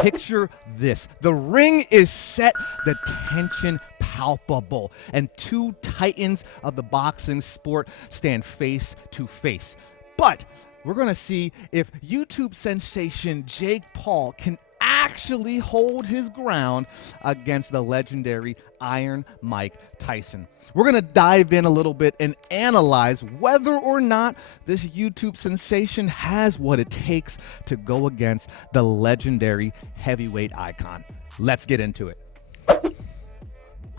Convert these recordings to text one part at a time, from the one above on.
Picture this. The ring is set, the tension palpable, and two titans of the boxing sport stand face to face. But we're going to see if YouTube sensation Jake Paul can actually hold his ground against the legendary Iron Mike Tyson. We're going to dive in a little bit and analyze whether or not this YouTube sensation has what it takes to go against the legendary heavyweight icon. Let's get into it.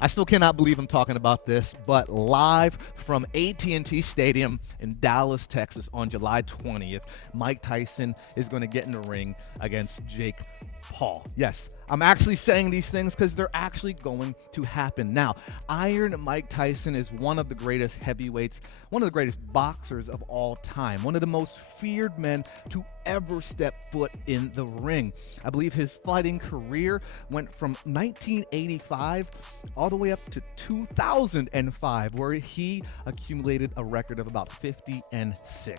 I still cannot believe I'm talking about this, but live from AT&T Stadium in Dallas, Texas on July 20th, Mike Tyson is going to get in the ring against Jake Paul. Yes, I'm actually saying these things because they're actually going to happen. Now, Iron Mike Tyson is one of the greatest heavyweights, one of the greatest boxers of all time, one of the most feared men to ever step foot in the ring. I believe his fighting career went from 1985 all the way up to 2005, where he accumulated a record of about 50-6.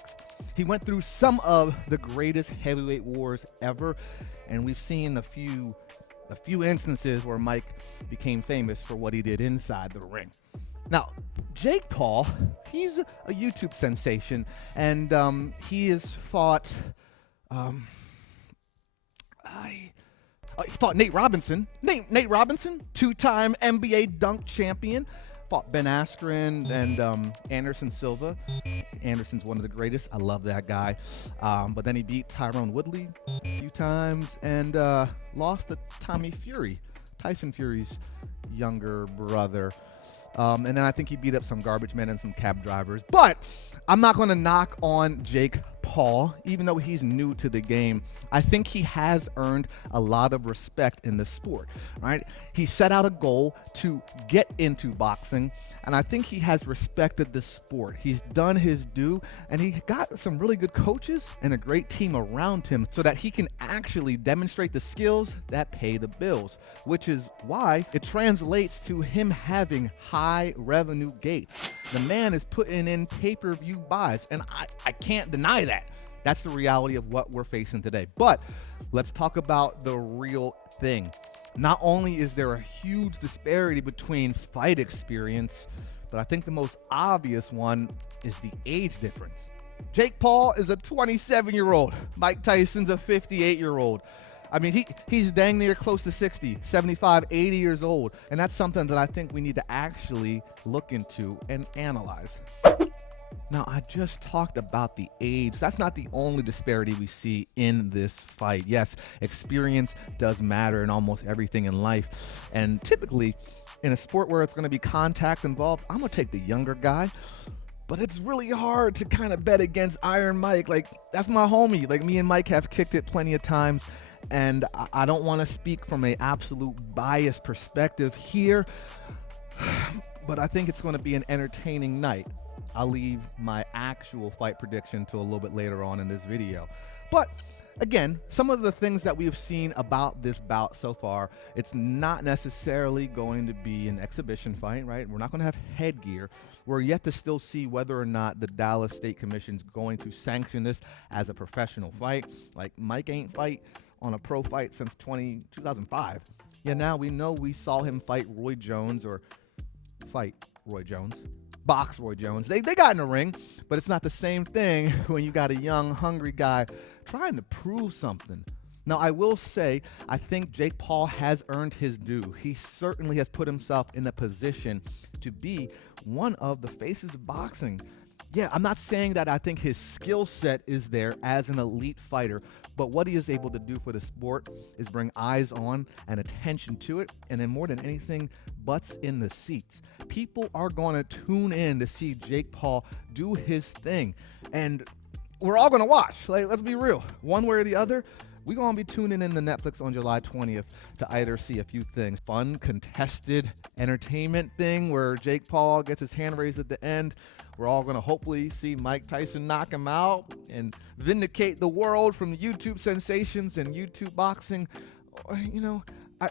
He went through some of the greatest heavyweight wars ever, and we've seen a few instances where Mike became famous for what he did inside the ring. Now, Jake Paul, he's a YouTube sensation, and he has fought. He fought Nate Robinson. Nate Robinson, two-time NBA dunk champion. Fought Ben Askren and Anderson Silva. Anderson's one of the greatest. I love that guy. But then he beat Tyrone Woodley a few times and lost to Tommy Fury, Tyson Fury's younger brother. And then I think he beat up some garbage men and some cab drivers. But I'm not going to knock on Jake Paul, even though he's new to the game. I think he has earned a lot of respect in the sport, right? He set out a goal to get into boxing, and I think he has respected the sport. He's done his due, and he got some really good coaches and a great team around him so that he can actually demonstrate the skills that pay the bills, which is why it translates to him having high revenue gates. The man is putting in pay-per-view buys, and I can't deny that. That's the reality of what we're facing today. But let's talk about the real thing. Not only is there a huge disparity between fight experience, but I think the most obvious one is the age difference. Jake Paul is a 27-year-old. Mike Tyson's a 58-year-old. I mean, he's dang near close to 60, 75, 80 years old. And that's something that I think we need to actually look into and analyze. Now, I just talked about the age. That's not the only disparity we see in this fight. Yes, experience does matter in almost everything in life. And typically, in a sport where it's going to be contact involved, I'm going to take the younger guy. But it's really hard to kind of bet against Iron Mike. Like, that's my homie. Like, me and Mike have kicked it plenty of times. And I don't want to speak from an absolute biased perspective here. But I think it's going to be an entertaining night. I'll leave my actual fight prediction to a little bit later on in this video. But again, some of the things that we have seen about this bout so far, it's not necessarily going to be an exhibition fight, right? We're not going to have headgear. We're yet to still see whether or not the Dallas State Commission is going to sanction this as a professional fight. Like, Mike ain't fight on a pro fight since 2005. Yeah, now we know we saw him fight Roy Jones, or fight Roy Jones. Box Roy Jones. They got in the ring, but it's not the same thing when you got a young, hungry guy trying to prove something. Now, I will say, I think Jake Paul has earned his due. He certainly has put himself in a position to be one of the faces of boxing. Yeah, I'm not saying that I think his skill set is there as an elite fighter, but what he is able to do for the sport is bring eyes on and attention to it, and then more than anything, butts in the seats. People are going to tune in to see Jake Paul do his thing, and we're all going to watch. Like, let's be real. One way or the other, we're going to be tuning in to Netflix on July 20th to either see a few things. Fun, contested entertainment thing where Jake Paul gets his hand raised at the end. We're all going to hopefully see Mike Tyson knock him out and vindicate the world from YouTube sensations and YouTube boxing. Or, you know,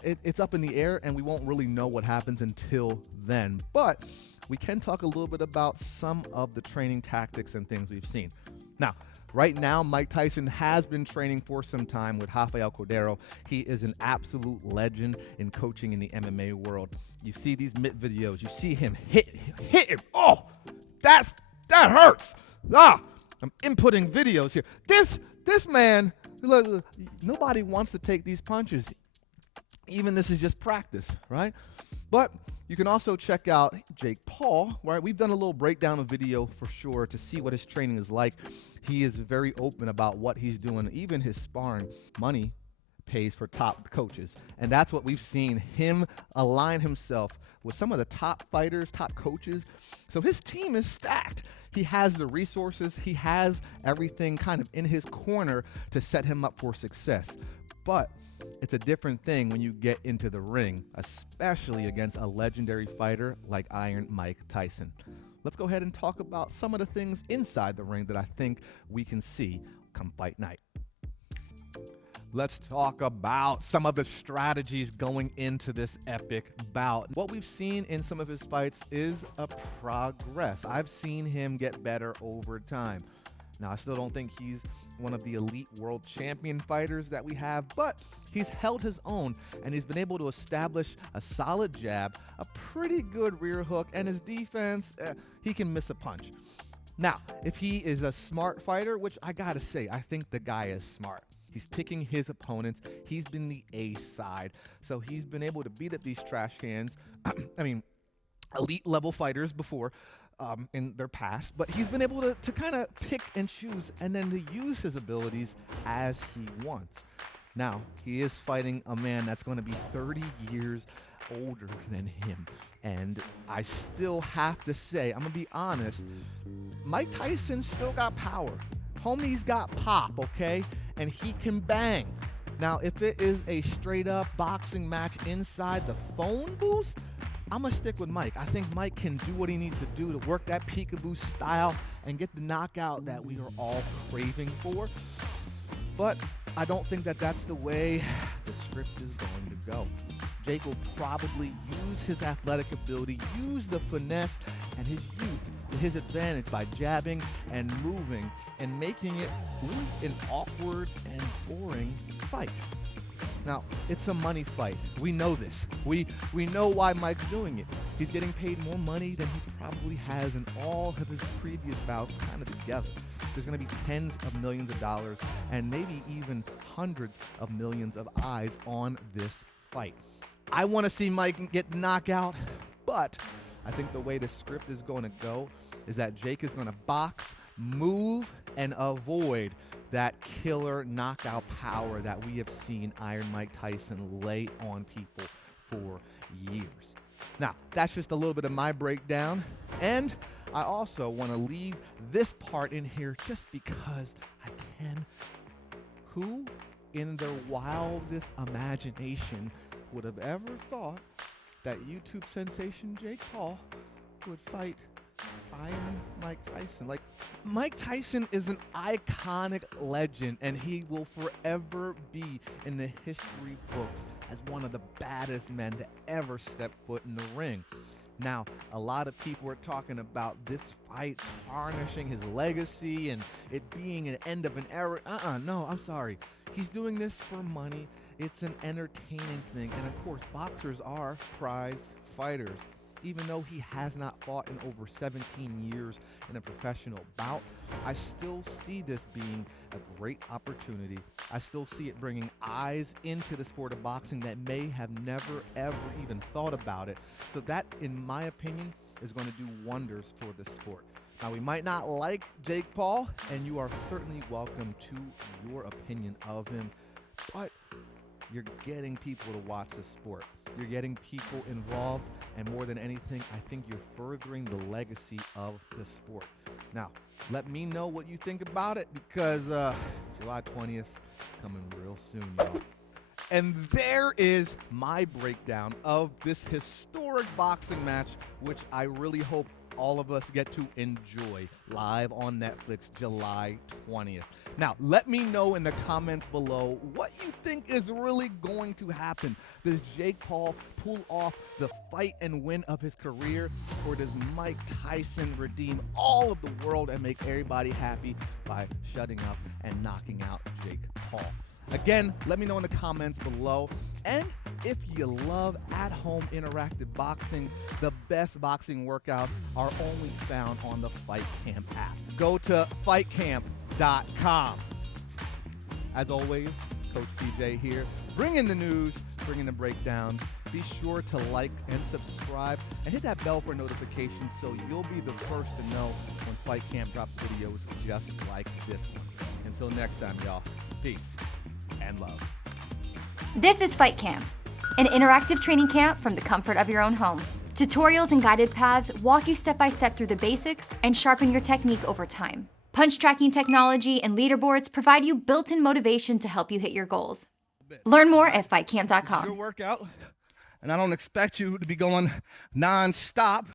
it's up in the air, and we won't really know what happens until then. But we can talk a little bit about some of the training tactics and things we've seen. Now, Right now, Mike Tyson has been training for some time with Rafael Cordero. He is an absolute legend in coaching in the MMA world. You see these mitt videos. You see him hit him. Oh, that hurts. I'm inputting videos here. This man, look, nobody wants to take these punches. Even this is just practice, right? But you can also check out Jake Paul, right? We've done a little breakdown of video for sure to see what his training is like. He is very open about what he's doing. Even his sparring money pays for top coaches. And that's what we've seen him align himself with some of the top fighters, top coaches. So his team is stacked. He has the resources. He has everything kind of in his corner to set him up for success. But it's a different thing when you get into the ring, especially against a legendary fighter like Iron Mike Tyson. Let's go ahead and talk about some of the things inside the ring that I think we can see come fight night. Let's talk about some of the strategies going into this epic bout. What we've seen in some of his fights is a progress. I've seen him get better over time. Now, I still don't think he's one of the elite world champion fighters that we have, but he's held his own, and he's been able to establish a solid jab, a pretty good rear hook, and his defense, he can miss a punch. Now, if he is a smart fighter, which I gotta say, I think the guy is smart. He's picking his opponents. He's been the ace side, so he's been able to beat up these trash cans. Elite level fighters before in their past, but he's been able to kind of pick and choose and then to use his abilities as he wants. Now, he is fighting a man that's going to be 30 years older than him. And I still have to say, I'm going to be honest, Mike Tyson still got power. Homie's got pop, okay? And he can bang. Now, if it is a straight up boxing match inside the phone booth, I'm going to stick with Mike. I think Mike can do what he needs to do to work that peekaboo style and get the knockout that we are all craving for. But I don't think that that's the way the script is going to go. Jake will probably use his athletic ability, use the finesse and his youth to his advantage by jabbing and moving and making it an awkward and boring fight. Now, it's a money fight. We know this. We know why Mike's doing it. He's getting paid more money than he probably has in all of his previous bouts kind of together. There's going to be tens of millions of dollars and maybe even hundreds of millions of eyes on this fight. I want to see Mike get the knockout, but I think the way the script is going to go is that Jake is going to box, move, and avoid that killer knockout power that we have seen Iron Mike Tyson lay on people for years. Now, that's just a little bit of my breakdown, and I also want to leave this part in here just because I can. Who in their wildest imagination would have ever thought that YouTube sensation Jake Paul would fight Iron Mike Tyson? Like, Mike Tyson is an iconic legend, and he will forever be in the history books as one of the baddest men to ever step foot in the ring. Now, a lot of people are talking about this fight tarnishing his legacy and it being an end of an era. No, I'm sorry. He's doing this for money. It's an entertaining thing. And of course, boxers are prize fighters. Even though he has not fought in over 17 years in a professional bout, I still see this being a great opportunity. I still see it bringing eyes into the sport of boxing that may have never, ever even thought about it. So that, in my opinion, is going to do wonders for the sport. Now, we might not like Jake Paul, and you are certainly welcome to your opinion of him, but you're getting people to watch the sport. You're getting people involved, and more than anything, I think you're furthering the legacy of the sport. Now, let me know what you think about it, because July 20th coming real soon, y'all. And there is my breakdown of this historic boxing match, which I really hope all of us get to enjoy live on Netflix July 20th. Now, let me know in the comments below what you think is really going to happen. Does Jake Paul pull off the fight and win of his career, or does Mike Tyson redeem all of the world and make everybody happy by shutting up and knocking out Jake Paul? Again, let me know in the comments below. And if you love at-home interactive boxing, the best boxing workouts are only found on the FightCamp app. Go to FightCamp.com. As always, Coach TJ here, bringing the news, bringing the breakdown. Be sure to like and subscribe and hit that bell for notifications so you'll be the first to know when FightCamp drops videos just like this one. Until next time, y'all, peace and love. This is FightCamp, an interactive training camp from the comfort of your own home. Tutorials and guided paths walk you step by step through the basics and sharpen your technique over time. Punch tracking technology and leaderboards provide you built-in motivation to help you hit your goals. Learn more at FightCamp.com. Your workout, and I don't expect you to be going non-stop.